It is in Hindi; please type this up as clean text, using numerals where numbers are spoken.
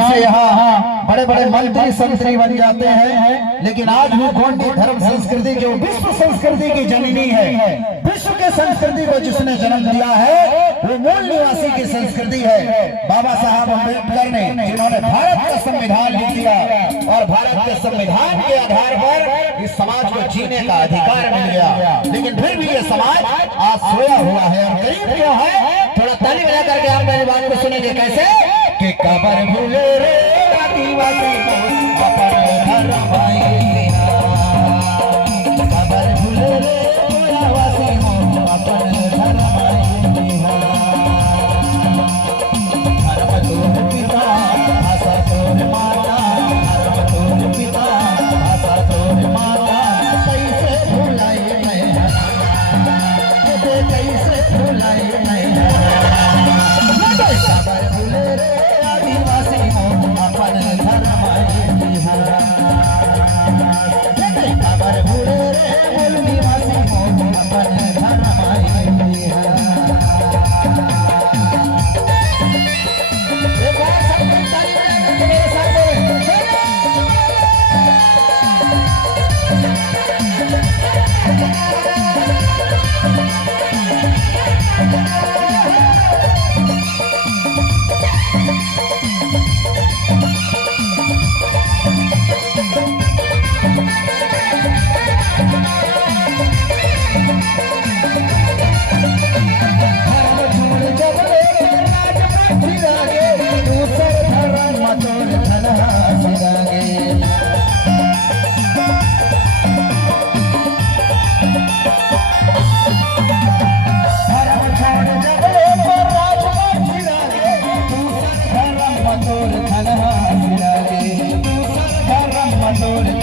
से यहाँ बड़े बड़े मंत्री संतरी बन जाते हैं, लेकिन आज भी गोंडी धर्म संस्कृति जो विश्व संस्कृति की जननी है, विश्व के संस्कृति को जिसने जन्म दिया है, वो मूल निवासी की संस्कृति है। बाबा साहब अम्बेडकर ने, जिन्होंने भारत का संविधान लिख दिया और भारत के संविधान के आधार पर इस समाज को जीने का अधिकार मिल गया, लेकिन फिर भी ये समाज आज सोया हुआ है। और गरीब क्यों है? थोड़ा ताली बजा करके आप मेरी बात को सुनेंगे कैसे कि कबर भूले रे आदिवासी को अपन धर्म भाई, कबर भूले रे आदिवासी को अपन धर्म भाई, धर्म तोर पिता भाषा तोर माता, धर्म तोर पिता भाषा तोर माता, कैसे भुलाए मैं, कैसे भुलाए मैं, कबर भूले रे आदिवासी को अपन धर्म भाई, कबर भूले रे मूल निवासी को अपन धर्म भाई। एक बार सब ताली बजाकर मेरे साथ बोले Lord